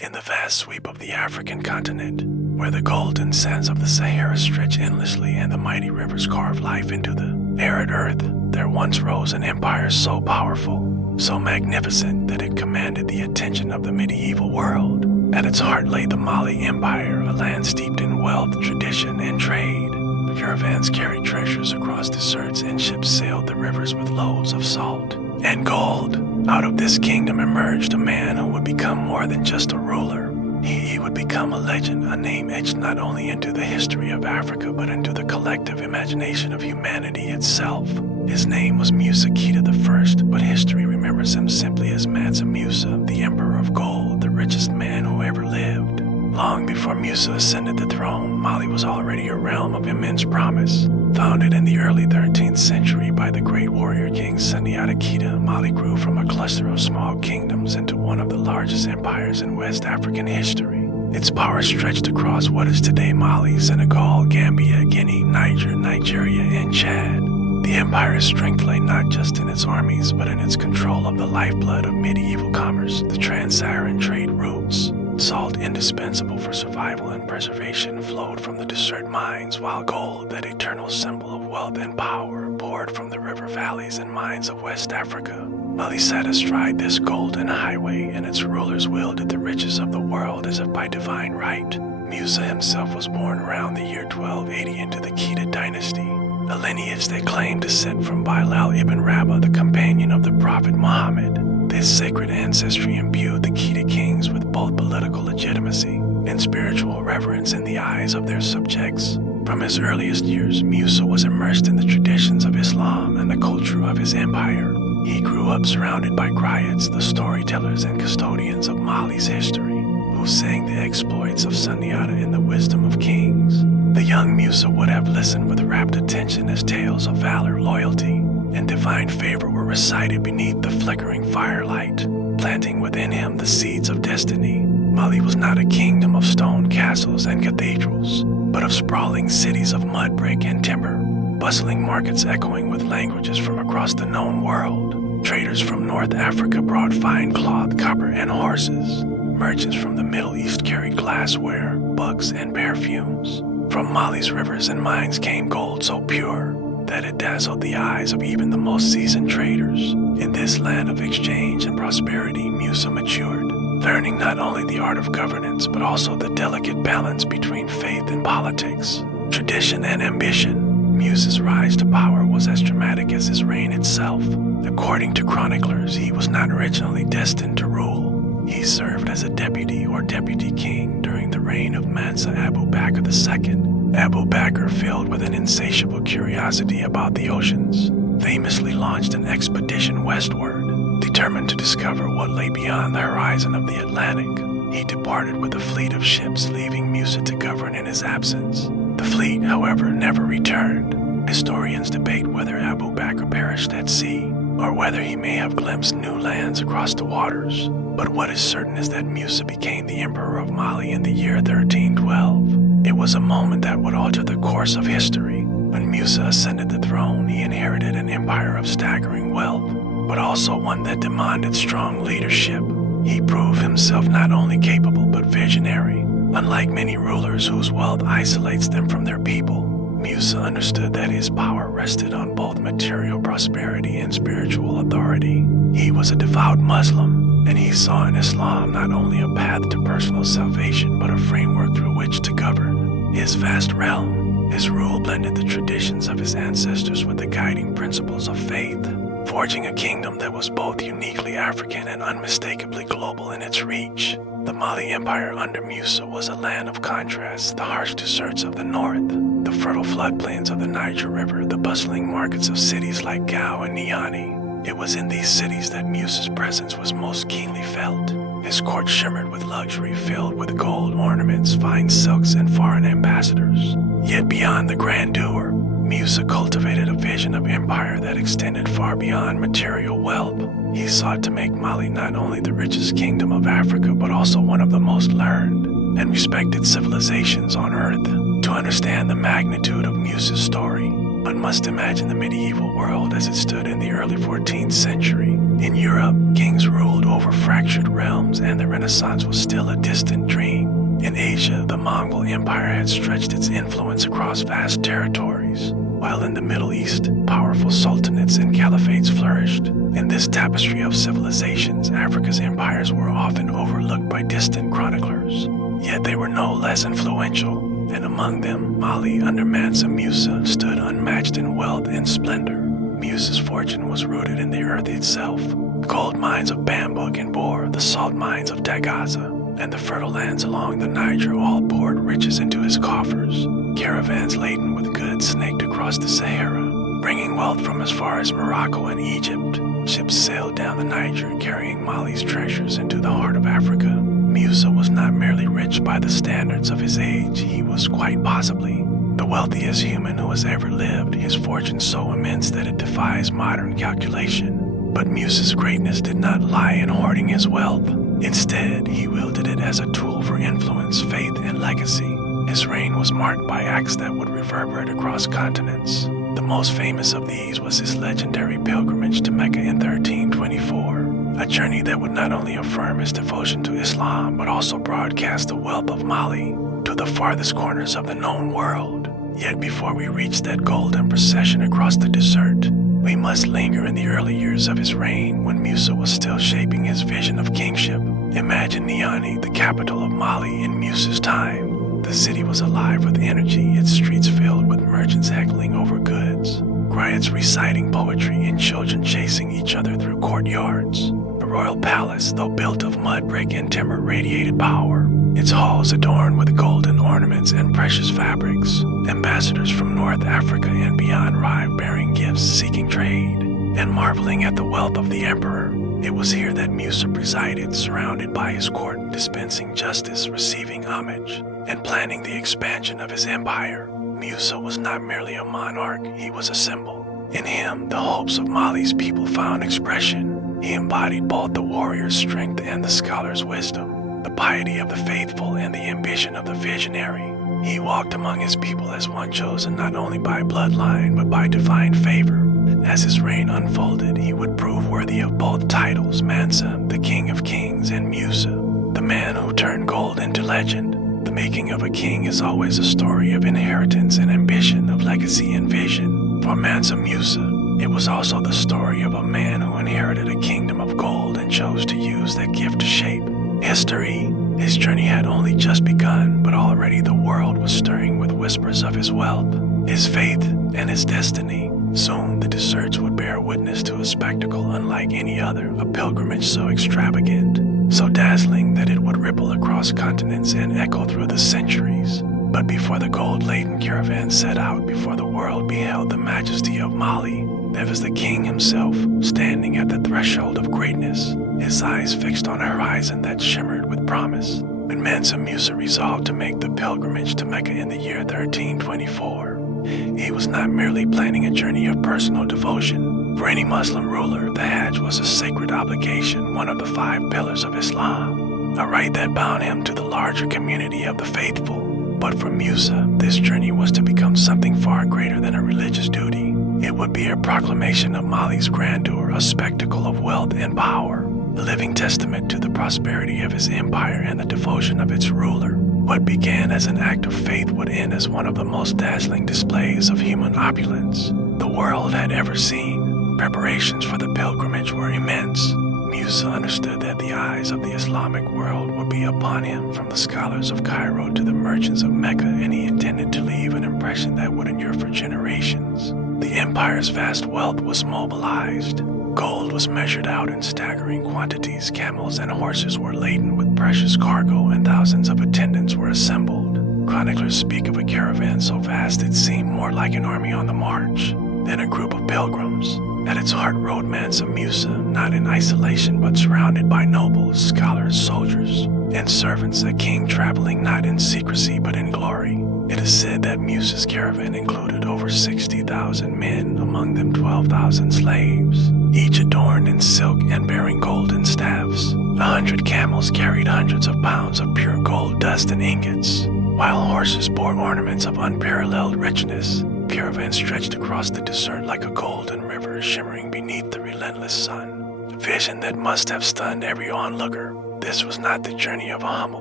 In the vast sweep of the African continent, where the golden sands of the Sahara stretch endlessly and the mighty rivers carve life into the arid earth, there once rose an empire so powerful, so magnificent that it commanded the attention of the medieval world. At its heart lay the Mali Empire, a land steeped in wealth, tradition, and trade. Caravans carried treasures across deserts and ships sailed the rivers with loads of salt and gold. Out of this kingdom emerged a man who would become more than just a ruler. He would become a legend, a name etched not only into the history of Africa but into the collective imagination of humanity itself. His name was Musa I, but history remembers him simply as Mansa Musa, the Emperor of Gold, the richest man who ever lived. Long before Musa ascended the throne, Mali was already a realm of immense promise. Founded in the early 13th century by the great warrior king Sundiata Keita, Mali grew from a cluster of small kingdoms into one of the largest empires in West African history. Its power stretched across what is today Mali, Senegal, Gambia, Guinea, Niger, Nigeria, and Chad. The empire's strength lay not just in its armies, but in its control of the lifeblood of medieval commerce, the trans-Saharan trade routes. Salt, indispensable for survival and preservation, flowed from the desert mines, while gold, that eternal symbol of wealth and power, poured from the river valleys and mines of West Africa. Mali sat astride this golden highway, and its rulers wielded the riches of the world as if by divine right. Musa himself was born around the year 1280 into the Keita dynasty, a lineage that claimed descent from Bilal ibn Rabah, the companion of the Prophet Muhammad. This sacred ancestry imbued the Keita kings with both political legitimacy and spiritual reverence in the eyes of their subjects. From his earliest years, Musa was immersed in the traditions of Islam and the culture of his empire. He grew up surrounded by griots, the storytellers and custodians of Mali's history, who sang the exploits of Sundiata and the wisdom of kings. The young Musa would have listened with rapt attention as tales of valor, loyalty, and divine favor were recited beneath the flickering firelight, planting within him the seeds of destiny. Mali was not a kingdom of stone castles and cathedrals, but of sprawling cities of mud brick and timber, bustling markets echoing with languages from across the known world. Traders from North Africa brought fine cloth, copper, and horses. Merchants from the Middle East carried glassware, books, and perfumes. From Mali's rivers and mines came gold so pure that it dazzled the eyes of even the most seasoned traders. In this land of exchange and prosperity, Musa matured, learning not only the art of governance, but also the delicate balance between faith and politics, tradition and ambition. Musa's rise to power was as dramatic as his reign itself. According to chroniclers, he was not originally destined to rule. He served as a deputy or deputy king during the reign of Mansa Abu Bakr II. Abu Bakr, filled with an insatiable curiosity about the oceans, famously launched an expedition westward, determined to discover what lay beyond the horizon of the Atlantic. He departed with a fleet of ships, leaving Musa to govern in his absence. The fleet, however, never returned. Historians debate whether Abu Bakr perished at sea, or whether he may have glimpsed new lands across the waters. But what is certain is that Musa became the emperor of Mali in the year 1312. It was a moment that would alter the course of history. When Musa ascended the throne, he inherited an empire of staggering wealth, but also one that demanded strong leadership. He proved himself not only capable but visionary. Unlike many rulers whose wealth isolates them from their people, Musa understood that his power rested on both material prosperity and spiritual authority. He was a devout Muslim, and he saw in Islam not only a path to personal salvation but a framework through which to govern his vast realm. His rule blended the traditions of his ancestors with the guiding principles of faith, forging a kingdom that was both uniquely African and unmistakably global in its reach. The Mali Empire under Musa was a land of contrasts: the harsh deserts of the north, the fertile floodplains of the Niger River, the bustling markets of cities like Gao and Niani. It was in these cities that Musa's presence was most keenly felt. His court shimmered with luxury, filled with gold ornaments, fine silks, and foreign ambassadors. Yet beyond the grandeur, Musa cultivated a vision of empire that extended far beyond material wealth. He sought to make Mali not only the richest kingdom of Africa, but also one of the most learned and respected civilizations on earth. To understand the magnitude of Musa's story, One must imagine the medieval world as it stood in the early 14th century. In Europe, kings ruled over fractured realms and the Renaissance was still a distant dream. In Asia, the Mongol Empire had stretched its influence across vast territories, while in the Middle East, powerful sultanates and caliphates flourished. In this tapestry of civilizations, Africa's empires were often overlooked by distant chroniclers, yet they were no less influential. And among them, Mali under Mansa Musa stood unmatched in wealth and splendor. Musa's fortune was rooted in the earth itself. The gold mines of Bambouk and Bor, the salt mines of Tagaza, and the fertile lands along the Niger all poured riches into his coffers. Caravans laden with goods snaked across the Sahara, bringing wealth from as far as Morocco and Egypt. Ships sailed down the Niger, carrying Mali's treasures into the heart of Africa. Musa was not merely rich by the standards of his age, he was quite possibly the wealthiest human who has ever lived, his fortune so immense that it defies modern calculation. But Musa's greatness did not lie in hoarding his wealth. Instead, he wielded it as a tool for influence, faith, and legacy. His reign was marked by acts that would reverberate across continents. The most famous of these was his legendary pilgrimage to Mecca in 1324, a journey that would not only affirm his devotion to Islam, but also broadcast the wealth of Mali to the farthest corners of the known world. Yet before we reach that golden procession across the desert, we must linger in the early years of his reign when Musa was still shaping his vision of kingship. Imagine Niani, the capital of Mali in Musa's time. The city was alive with energy, its streets filled with merchants heckling over goods, riots reciting poetry, and children chasing each other through courtyards. The royal palace, though built of mud, brick, and timber, radiated power, its halls adorned with golden ornaments and precious fabrics. Ambassadors from North Africa and beyond arrived bearing gifts, seeking trade, and marveling at the wealth of the emperor. It was here that Musa presided, surrounded by his court, dispensing justice, receiving homage, and planning the expansion of his empire. Musa was not merely a monarch, he was a symbol. In him, the hopes of Mali's people found expression. He embodied both the warrior's strength and the scholar's wisdom, the piety of the faithful and the ambition of the visionary. He walked among his people as one chosen not only by bloodline, but by divine favor. As his reign unfolded, he would prove worthy of both titles, Mansa, the King of Kings, and Musa, the man who turned gold into legend. The making of a king is always a story of inheritance and ambition, of legacy and vision. For Mansa Musa, it was also the story of a man who inherited a kingdom of gold and chose to use that gift to shape history. His journey had only just begun, but already the world was stirring with whispers of his wealth, his faith, and his destiny. Soon the deserts would bear witness to a spectacle unlike any other, a pilgrimage so extravagant, so dazzling that it would ripple across continents and echo through the centuries. But before the gold-laden caravan set out, before the world beheld the majesty of Mali, there was the king himself, standing at the threshold of greatness, his eyes fixed on a horizon that shimmered with promise. When Mansa Musa resolved to make the pilgrimage to Mecca in the year 1324, he was not merely planning a journey of personal devotion. For any Muslim ruler, the Hajj was a sacred obligation, one of the 5 pillars of Islam, a right that bound him to the larger community of the faithful. But for Musa, this journey was to become something far greater than a religious duty. It would be a proclamation of Mali's grandeur, a spectacle of wealth and power, a living testament to the prosperity of his empire and the devotion of its ruler. What began as an act of faith would end as one of the most dazzling displays of human opulence the world had ever seen. Preparations for the pilgrimage were immense. Musa understood that the eyes of the Islamic world would be upon him, from the scholars of Cairo to the merchants of Mecca, and he intended to leave an impression that would endure for generations. The empire's vast wealth was mobilized. Gold was measured out in staggering quantities, camels and horses were laden with precious cargo, and thousands of attendants were assembled. Chroniclers speak of a caravan so vast it seemed more like an army on the march than a group of pilgrims. At its heart rode Mansa Musa, not in isolation but surrounded by nobles, scholars, soldiers, and servants, a king traveling not in secrecy but in glory. It is said that Musa's caravan included over 60,000 men, among them 12,000 slaves, each adorned in silk and bearing golden staffs. 100 camels carried hundreds of pounds of pure gold dust and ingots, while horses bore ornaments of unparalleled richness. caravan stretched across the desert like a golden river shimmering beneath the relentless sun. A vision that must have stunned every onlooker. This was not the journey of a humble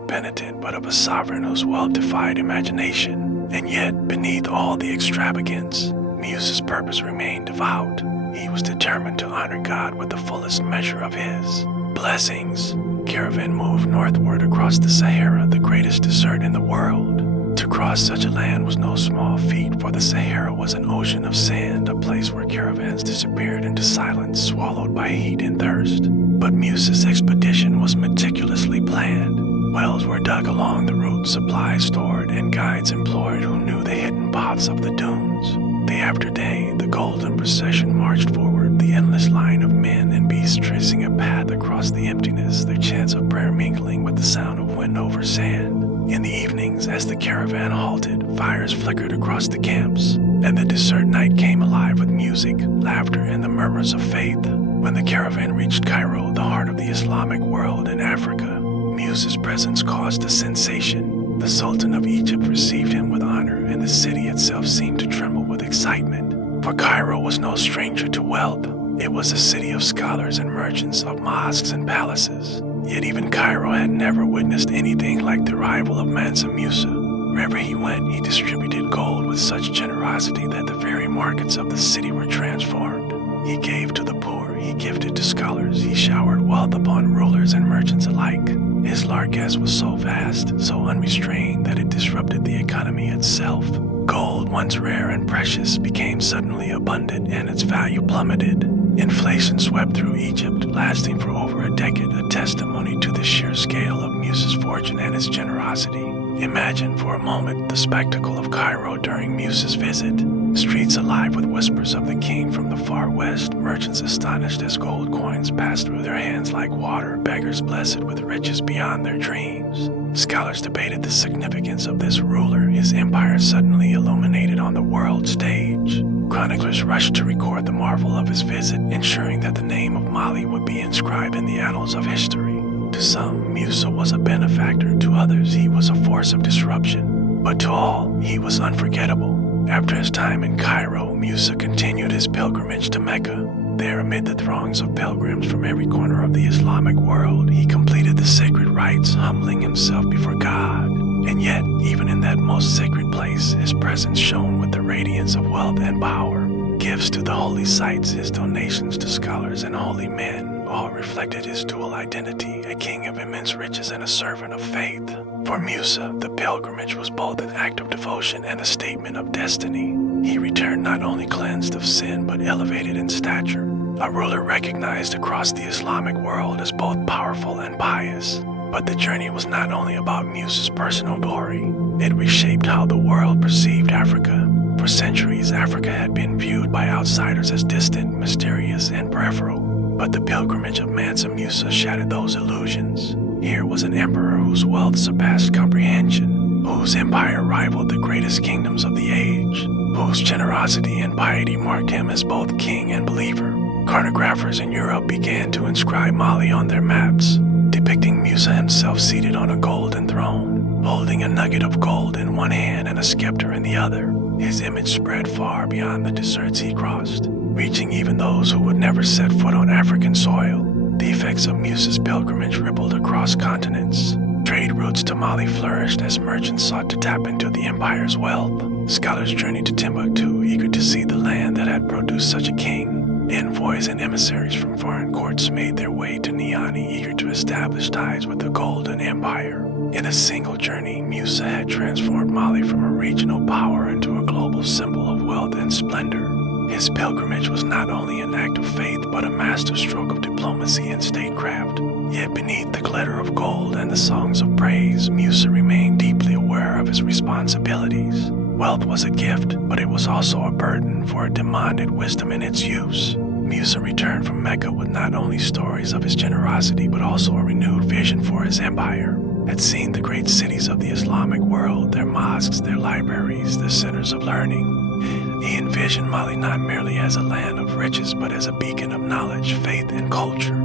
penitent, but of a sovereign whose wealth defied imagination. And yet, beneath all the extravagance, Musa's purpose remained devout. He was determined to honor God with the fullest measure of his blessings. Caravan moved northward across the Sahara, the greatest desert in the world. To cross such a land was no small feat, for the Sahara was an ocean of sand, a place where caravans disappeared into silence, swallowed by heat and thirst. But Musa's expedition was meticulously planned. Wells were dug along the route, supplies stored, and guides employed who knew the hidden paths of the dunes. Day after day, the golden procession marched forward, the endless line of men and beasts tracing a path across the emptiness, their chants of prayer mingling with the sound of wind over sand. In the evenings, as the caravan halted, fires flickered across the camps, and the desert night came alive with music, laughter, and the murmurs of faith. When the caravan reached Cairo, the heart of the Islamic world in Africa, Musa's presence caused a sensation. The Sultan of Egypt received him with honor, and the city itself seemed to tremble with excitement. For Cairo was no stranger to wealth. It was a city of scholars and merchants, of mosques and palaces. Yet even Cairo had never witnessed anything like the arrival of Mansa Musa. Wherever he went, he distributed gold with such generosity that the very markets of the city were transformed. He gave to the poor, he gifted to scholars, he showered wealth upon rulers and merchants alike. His largesse was so vast, so unrestrained, that it disrupted the economy itself. Gold, once rare and precious, became suddenly abundant and its value plummeted. Inflation swept through Egypt, lasting for over a decade, a testimony to the sheer scale of Musa's fortune and his generosity. Imagine for a moment the spectacle of Cairo during Musa's visit. Streets alive with whispers of the king from the far west, merchants astonished as gold coins passed through their hands like water, beggars blessed with riches beyond their dreams. Scholars debated the significance of this ruler, his empire suddenly illuminated on the world stage. Chroniclers rushed to record the marvel of his visit, ensuring that the name of Mali would be inscribed in the annals of history. To some, Musa was a benefactor, to others he was a force of disruption. But to all, he was unforgettable. After his time in Cairo, Musa continued his pilgrimage to Mecca. There, amid the throngs of pilgrims from every corner of the Islamic world, he completed the sacred rites, humbling himself before God. And yet, even in that most sacred place, his presence shone with the radiance of wealth and power. Gifts to the holy sites, his donations to scholars and holy men, all reflected his dual identity, a king of immense riches and a servant of faith. For Musa, the pilgrimage was both an act of devotion and a statement of destiny. He returned not only cleansed of sin, but elevated in stature, a ruler recognized across the Islamic world as both powerful and pious. But the journey was not only about Musa's personal glory. It reshaped how the world perceived Africa. For centuries, Africa had been viewed by outsiders as distant, mysterious, and peripheral. But the pilgrimage of Mansa Musa shattered those illusions. Here was an emperor whose wealth surpassed comprehension, whose empire rivaled the greatest kingdoms of the age, whose generosity and piety marked him as both king and believer. Cartographers in Europe began to inscribe Mali on their maps, depicting Musa himself seated on a golden throne, holding a nugget of gold in one hand and a scepter in the other. His image spread far beyond the deserts he crossed, reaching even those who would never set foot on African soil. The effects of Musa's pilgrimage rippled across continents. Trade routes to Mali flourished as merchants sought to tap into the empire's wealth. Scholars journeyed to Timbuktu, eager to see the land that had produced such a king. Envoys and emissaries from foreign courts made their way to Niani, eager to establish ties with the Golden Empire. In a single journey, Musa had transformed Mali from a regional power into a global symbol of wealth and splendor. His pilgrimage was not only an act of faith, but a masterstroke of diplomacy and statecraft. Yet beneath the glitter of gold and the songs of praise, Musa remained deeply aware of his responsibilities. Wealth was a gift, but it was also a burden, for it demanded wisdom in its use. Musa returned from Mecca with not only stories of his generosity, but also a renewed vision for his empire. Had seen the great cities of the Islamic world, their mosques, their libraries, their centers of learning. He envisioned Mali not merely as a land of riches, but as a beacon of knowledge, faith, and culture.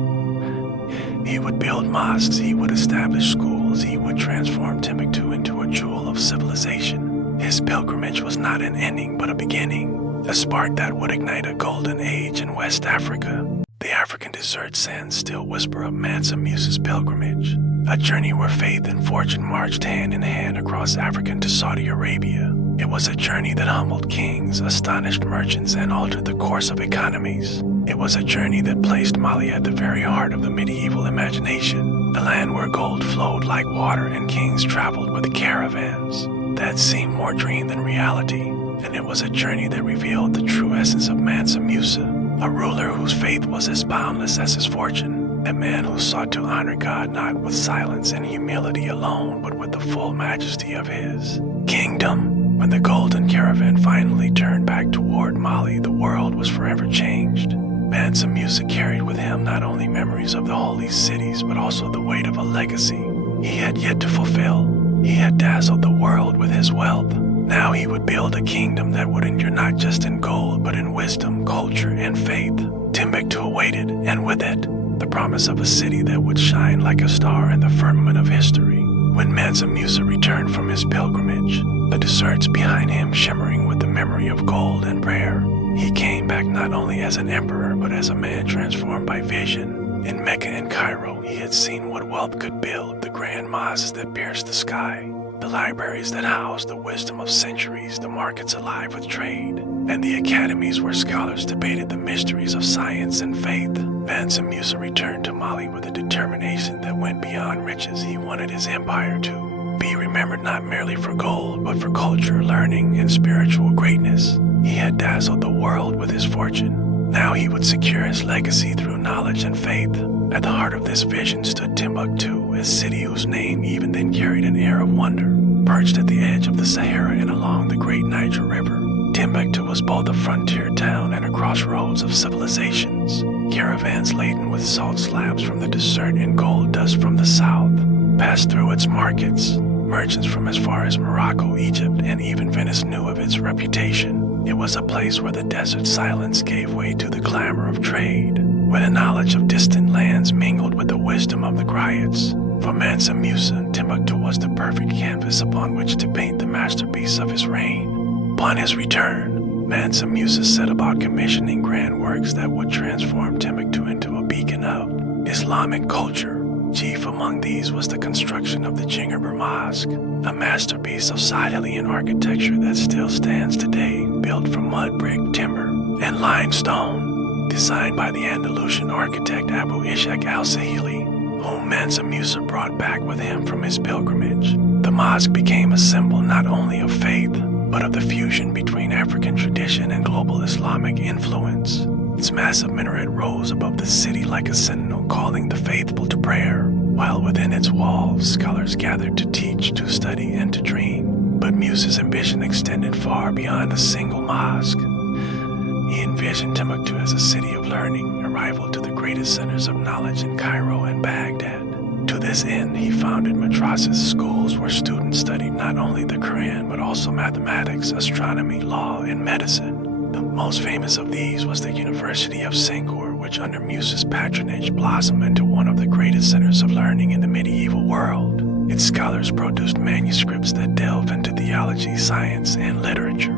He would build mosques, he would establish schools, he would transform Timbuktu into a jewel of civilization. His pilgrimage was not an ending but a beginning, a spark that would ignite a golden age in West Africa. The African desert sands still whisper of Mansa Musa's pilgrimage, a journey where faith and fortune marched hand in hand across Africa to Saudi Arabia. It was a journey that humbled kings, astonished merchants, and altered the course of economies. It was a journey that placed Mali at the very heart of the medieval imagination, a land where gold flowed like water and kings traveled with caravans that seemed more dream than reality. And it was a journey that revealed the true essence of Mansa Musa, a ruler whose faith was as boundless as his fortune, a man who sought to honor God not with silence and humility alone, but with the full majesty of his kingdom. When the golden caravan finally turned back toward Mali, the world was forever changed. Mansa Musa carried with him not only memories of the holy cities, but also the weight of a legacy he had yet to fulfill. He had dazzled the world with his wealth. Now he would build a kingdom that would endure not just in gold, but in wisdom, culture, and faith. Timbuktu awaited, and with it, the promise of a city that would shine like a star in the firmament of history. When Mansa Musa returned from his pilgrimage, the deserts behind him shimmering with the memory of gold and prayer, he came back not only as an emperor, but as a man transformed by vision. In Mecca and Cairo, he had seen what wealth could build, the grand mosques that pierced the sky, the libraries that housed the wisdom of centuries, the markets alive with trade, and the academies where scholars debated the mysteries of science and faith. Mansa Musa returned to Mali with a determination that went beyond riches. He wanted his empire to be remembered not merely for gold, but for culture, learning, and spiritual greatness. He had dazzled the world with his fortune. Now he would secure his legacy through knowledge and faith. At the heart of this vision stood Timbuktu, a city whose name even then carried an air of wonder. Perched at the edge of the Sahara and along the great Niger River, Timbuktu was both a frontier town and a crossroads of civilizations. Caravans laden with salt slabs from the desert and gold dust from the south passed through its markets. Merchants from as far as Morocco, Egypt, and even Venice knew of its reputation. It was a place where the desert silence gave way to the clamor of trade, where the knowledge of distant lands mingled with the wisdom of the griots. For Mansa Musa, Timbuktu was the perfect canvas upon which to paint the masterpiece of his reign. Upon his return, Mansa Musa set about commissioning grand works that would transform Timbuktu into a beacon of Islamic culture. Chief among these was the construction of the Jingerber Mosque, a masterpiece of Sahelian architecture that still stands today, built from mud brick, timber, and limestone. Designed by the Andalusian architect Abu Ishaq al-Sahili, whom Mansa Musa brought back with him from his pilgrimage. The mosque became a symbol not only of faith, but of the fusion between African tradition and global Islamic influence. Its massive minaret rose above the city like a sentinel calling the faithful to prayer, while within its walls scholars gathered to teach, to study, and to dream. But Musa's ambition extended far beyond a single mosque. He envisioned Timbuktu as a city of learning, a rival to the greatest centers of knowledge in Cairo and Baghdad. To this end, he founded madrasas, schools where students studied not only the Quran but also mathematics, astronomy, law, and medicine. The most famous of these was the University of Senghor, which under Musa's patronage blossomed into one of the greatest centers of learning in the medieval world. Its scholars produced manuscripts that delved into theology, science, and literature.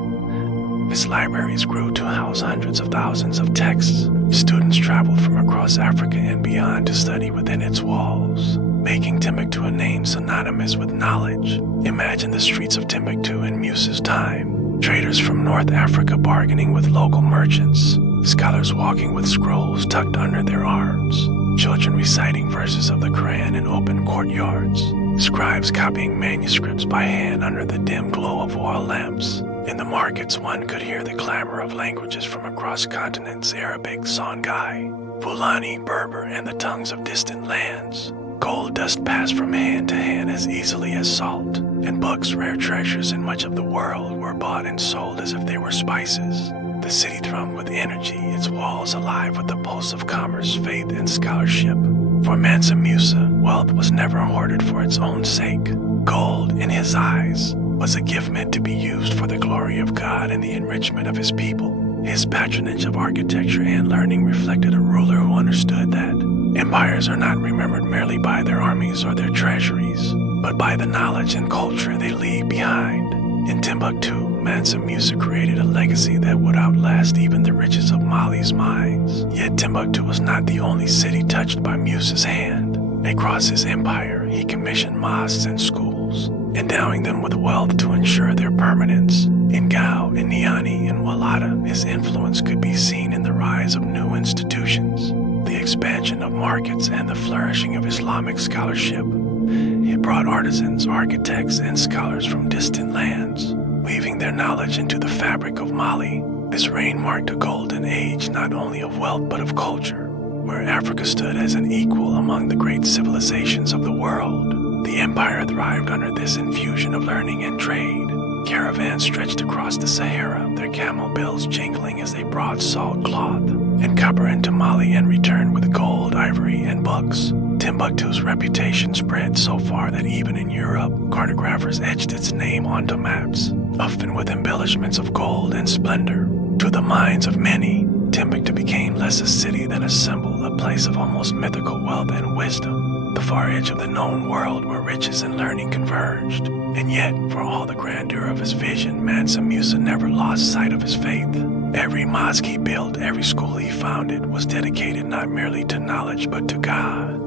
Its libraries grew to house hundreds of thousands of texts. Students traveled from across Africa and beyond to study within its walls, making Timbuktu a name synonymous with knowledge. Imagine the streets of Timbuktu in Musa's time. Traders from North Africa bargaining with local merchants, scholars walking with scrolls tucked under their arms, children reciting verses of the Quran in open courtyards, scribes copying manuscripts by hand under the dim glow of oil lamps. In the markets, one could hear the clamor of languages from across continents: Arabic, Songhai, Fulani, Berber, and the tongues of distant lands. Gold dust passed from hand to hand as easily as salt, and books, rare treasures in much of the world, were bought and sold as if they were spices. The city thrummed with energy, its walls alive with the pulse of commerce, faith, and scholarship. For Mansa Musa, wealth was never hoarded for its own sake. Gold, in his eyes, was a gift meant to be used for the glory of God and the enrichment of his people. His patronage of architecture and learning reflected a ruler who understood that empires are not remembered merely by their armies or their treasuries, but by the knowledge and culture they leave behind. In Timbuktu, Mansa Musa created a legacy that would outlast even the richest of Mali's mines. Yet Timbuktu was not the only city touched by Musa's hand. Across his empire, he commissioned mosques and schools, endowing them with wealth to ensure their permanence. In Gao, in Niani, and Walata, his influence could be seen in the rise of new institutions, the expansion of markets, and the flourishing of Islamic scholarship. It brought artisans, architects, and scholars from distant lands, weaving their knowledge into the fabric of Mali. His reign marked a golden age not only of wealth but of culture, where Africa stood as an equal among the great civilizations of the world. The empire thrived under this infusion of learning and trade. Caravans stretched across the Sahara, their camel bells jingling as they brought salt cloth and copper into Mali and returned with gold, ivory, and books. Timbuktu's reputation spread so far that even in Europe, cartographers etched its name onto maps, often with embellishments of gold and splendor. To the minds of many, Timbuktu became less a city than a symbol, a place of almost mythical wealth and wisdom, the far edge of the known world where riches and learning converged. And yet, for all the grandeur of his vision, Mansa Musa never lost sight of his faith. Every mosque he built, every school he founded, was dedicated not merely to knowledge but to God.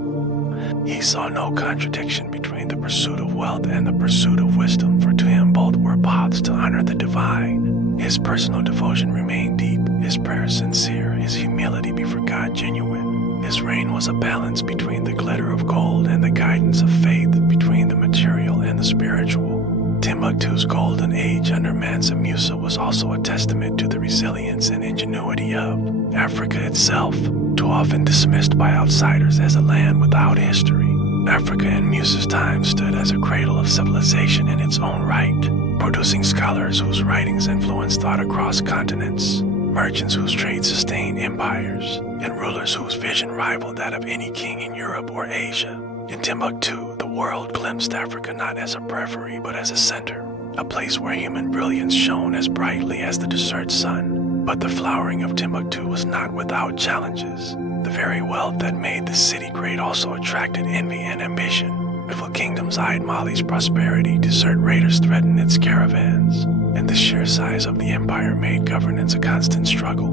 He saw no contradiction between the pursuit of wealth and the pursuit of wisdom, for to him both were paths to honor the divine. His personal devotion remained deep, his prayers sincere, his humility before God genuine. His reign was a balance between the glitter of gold and the guidance of faith, between the material and the spiritual. Timbuktu's golden age under Mansa Musa was also a testament to the resilience and ingenuity of Africa itself, too often dismissed by outsiders as a land without history. Africa in Musa's time stood as a cradle of civilization in its own right, producing scholars whose writings influenced thought across continents, merchants whose trade sustained empires, and rulers whose vision rivaled that of any king in Europe or Asia. In Timbuktu, the world glimpsed Africa not as a periphery but as a center, a place where human brilliance shone as brightly as the desert sun. But the flowering of Timbuktu was not without challenges. The very wealth that made the city great also attracted envy and ambition. Rival kingdoms eyed Mali's prosperity, desert raiders threatened its caravans, and the sheer size of the empire made governance a constant struggle.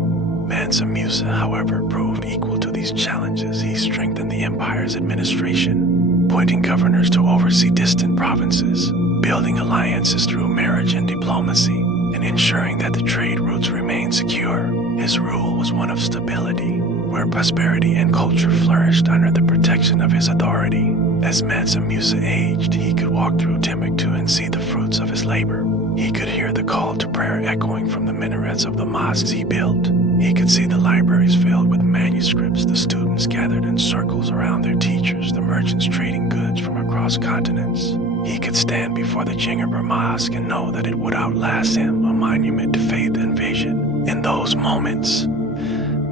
Mansa Musa, however, proved equal to these challenges. He strengthened the empire's administration, appointing governors to oversee distant provinces, building alliances through marriage and diplomacy, and ensuring that the trade routes remained secure. His rule was one of stability, where prosperity and culture flourished under the protection of his authority. As Mansa Musa aged, he could walk through Timbuktu and see the fruits of his labor. He could hear the call to prayer echoing from the minarets of the mosques he built. He could see the libraries filled with manuscripts, the students gathered in circles around their teachers, the merchants trading goods from across continents. He could stand before the Jingaber Mosque and know that it would outlast him, a monument to faith and vision. In those moments,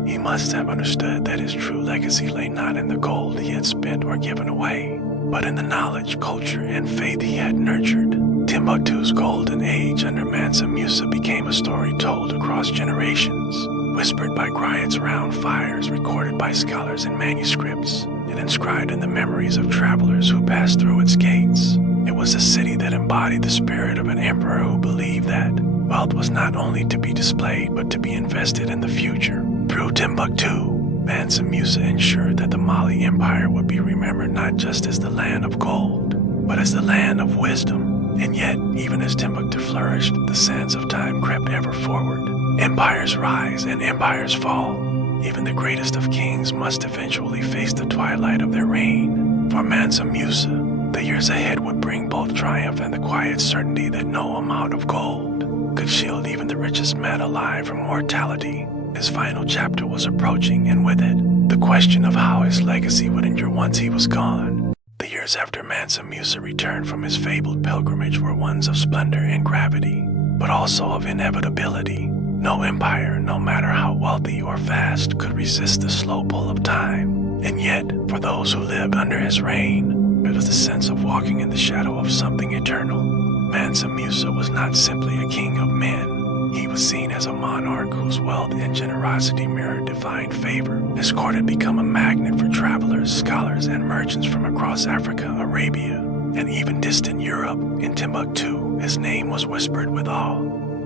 he must have understood that his true legacy lay not in the gold he had spent or given away, but in the knowledge, culture, and faith he had nurtured. Timbuktu's golden age under Mansa Musa became a story told across generations, whispered by griots around fires, recorded by scholars in manuscripts, and inscribed in the memories of travelers who passed through its gates. It was a city that embodied the spirit of an emperor who believed that wealth was not only to be displayed but to be invested in the future. Through Timbuktu, Mansa Musa ensured that the Mali Empire would be remembered not just as the land of gold, but as the land of wisdom. And yet, even as Timbuktu flourished, the sands of time crept ever forward. Empires rise and empires fall. Even the greatest of kings must eventually face the twilight of their reign. For Mansa Musa, the years ahead would bring both triumph and the quiet certainty that no amount of gold could shield even the richest man alive from mortality. His final chapter was approaching, and with it, the question of how his legacy would endure once he was gone. The years after Mansa Musa returned from his fabled pilgrimage were ones of splendor and gravity, but also of inevitability. No empire, no matter how wealthy or vast, could resist the slow pull of time. And yet, for those who lived under his reign, it was the sense of walking in the shadow of something eternal. Mansa Musa was not simply a king of men. He was seen as a monarch whose wealth and generosity mirrored divine favor. His court had become a magnet for travelers, scholars, and merchants from across Africa, Arabia, and even distant Europe, in Timbuktu, his name was whispered with awe,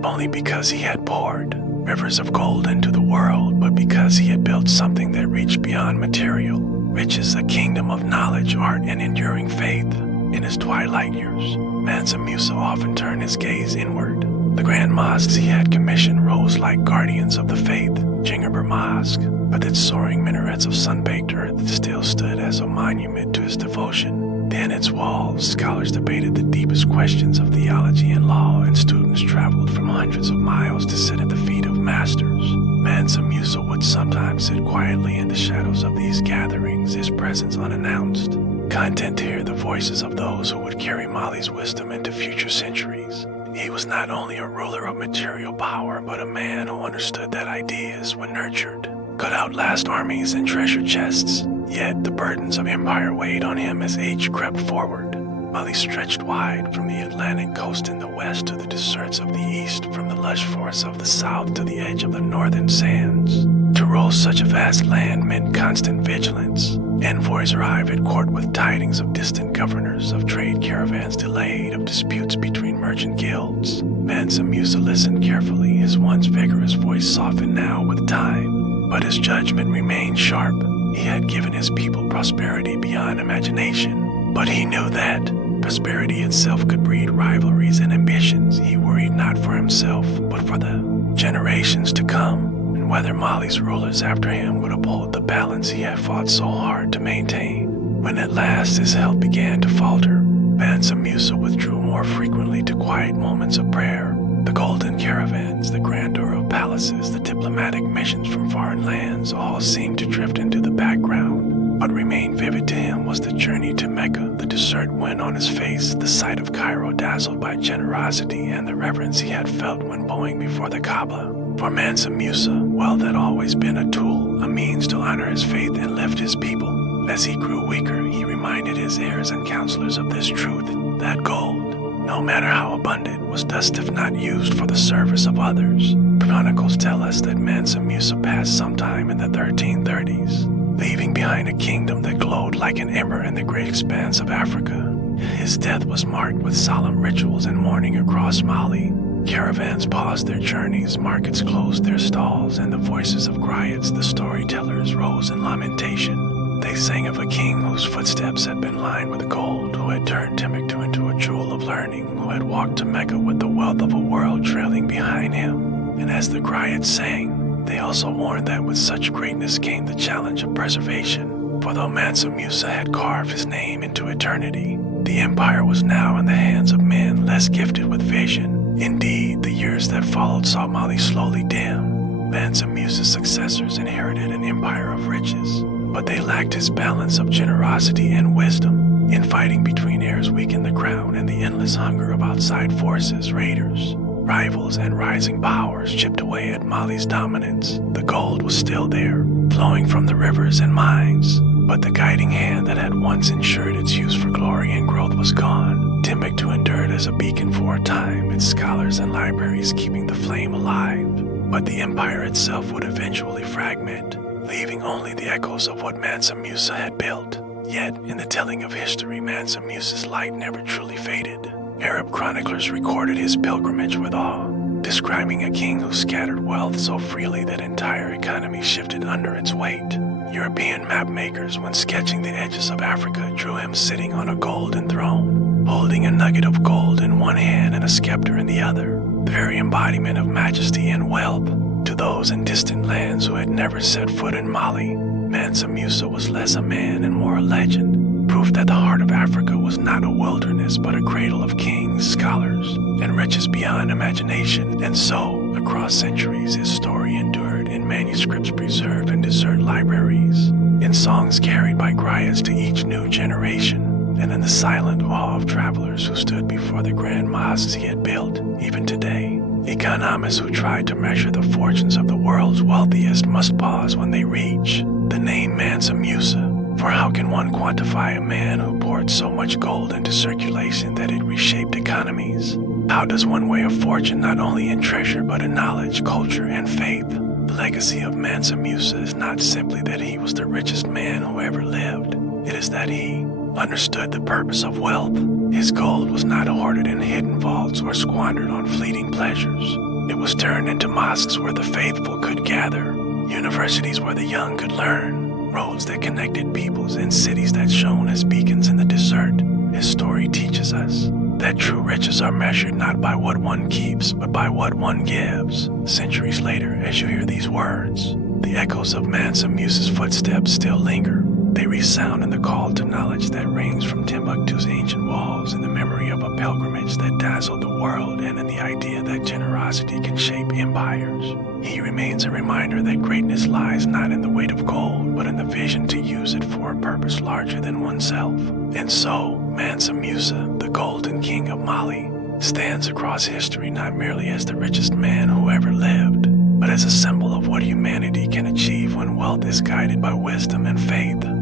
only because he had poured rivers of gold into the world, but because he had built something that reached beyond material, Richest, a kingdom of knowledge, art, and enduring faith. In his twilight years, Mansa Musa often turned his gaze inward. The grand mosques he had commissioned rose like guardians of the faith, Jingerber Mosque, with its soaring minarets of sun-baked earth, still stood as a monument to his devotion. Within its walls, scholars debated the deepest questions of theology and law, and students traveled from hundreds of miles to sit at the feet of masters. Mansa Musa would sometimes sit quietly in the shadows of these gatherings, his presence unannounced, content to hear the voices of those who would carry Mali's wisdom into future centuries. He was not only a ruler of material power, but a man who understood that ideas, when nurtured, could outlast armies and treasure chests. Yet the burdens of empire weighed on him as age crept forward. Mali stretched wide, from the Atlantic coast in the west to the deserts of the east, from the lush forests of the south to the edge of the northern sands. To rule such a vast land meant constant vigilance. Envoys arrived at court with tidings of distant governors, of trade caravans delayed, of disputes between merchant guilds. Mansa Musa listened carefully, his once vigorous voice softened now with time, but his judgment remained sharp. He had given his people prosperity beyond imagination, but he knew that prosperity itself could breed rivalries and ambitions. He worried not for himself, but for the generations to come, and whether Mali's rulers after him would uphold the balance he had fought so hard to maintain. When at last his health began to falter, Mansa Musa withdrew more frequently to quiet moments of prayer. The golden caravans, the grandeur of palaces, the diplomatic missions from foreign lands all seemed to drift into the background. What remained vivid to him was the journey to Mecca, the desert wind on his face, the sight of Cairo dazzled by generosity, and the reverence he had felt when bowing before the Kaaba. For Mansa Musa, wealth had always been a tool, a means to honor his faith and lift his people. As he grew weaker, he reminded his heirs and counselors of this truth, that gold, no matter how abundant, was dust if not used for the service of others. Chronicles tell us that Mansa Musa passed sometime in the 1330s, leaving behind a kingdom that glowed like an ember in the great expanse of Africa. His death was marked with solemn rituals and mourning across Mali. Caravans paused their journeys, markets closed their stalls, and the voices of griots, the storytellers, rose in lamentation. They sang of a king whose footsteps had been lined with gold, who had turned Timbuktu into a jewel of learning, who had walked to Mecca with the wealth of a world trailing behind him. And as the griots sang, they also warned that with such greatness came the challenge of preservation. For though Mansa Musa had carved his name into eternity, the empire was now in the hands of men less gifted with vision. Indeed, the years that followed saw Mali slowly dim. Mansa Musa's successors inherited an empire of riches, but they lacked his balance of generosity and wisdom. Infighting between heirs weakened the crown, and the endless hunger of outside forces, raiders, rivals, and rising powers chipped away at Mali's dominance. The gold was still there, flowing from the rivers and mines, but the guiding hand that had once ensured its use for glory and growth was gone. Timbuktu endured as a beacon for a time, its scholars and libraries keeping the flame alive, but the empire itself would eventually fragment, leaving only the echoes of what Mansa Musa had built. Yet, in the telling of history, Mansa Musa's light never truly faded. Arab chroniclers recorded his pilgrimage with awe, describing a king who scattered wealth so freely that entire economies shifted under its weight. European mapmakers, when sketching the edges of Africa, drew him sitting on a golden throne, holding a nugget of gold in one hand and a scepter in the other, the very embodiment of majesty and wealth. To those in distant lands who had never set foot in Mali, Mansa Musa was less a man and more a legend, proof that the heart of Africa was not a wilderness but a cradle of kings, scholars, and riches beyond imagination. And so, across centuries, his story endured in manuscripts preserved in desert libraries, in songs carried by griots to each new generation, and in the silent awe of travelers who stood before the grand mosques he had built. Even today, economists who tried to measure the fortunes of the world's wealthiest must pause when they reach the name Mansa Musa. For how can one quantify a man who poured so much gold into circulation that it reshaped economies? How does one weigh a fortune not only in treasure but in knowledge, culture, and faith? The legacy of Mansa Musa is not simply that he was the richest man who ever lived. It is that he understood the purpose of wealth, His gold was not hoarded in hidden vaults or squandered on fleeting pleasures. It was turned into mosques where the faithful could gather, universities where the young could learn, roads that connected peoples, and cities that shone as beacons in the desert. His story teaches us that true riches are measured not by what one keeps, but by what one gives. Centuries later, as you hear these words, the echoes of Mansa Musa's footsteps still linger. They resound in the call to knowledge that rings from Timbuktu's ancient walls, in the memory of a pilgrimage that dazzled the world, and in the idea that generosity can shape empires. He remains a reminder that greatness lies not in the weight of gold, but in the vision to use it for a purpose larger than oneself. And so, Mansa Musa, the Golden King of Mali, stands across history not merely as the richest man who ever lived, but as a symbol of what humanity can achieve when wealth is guided by wisdom and faith.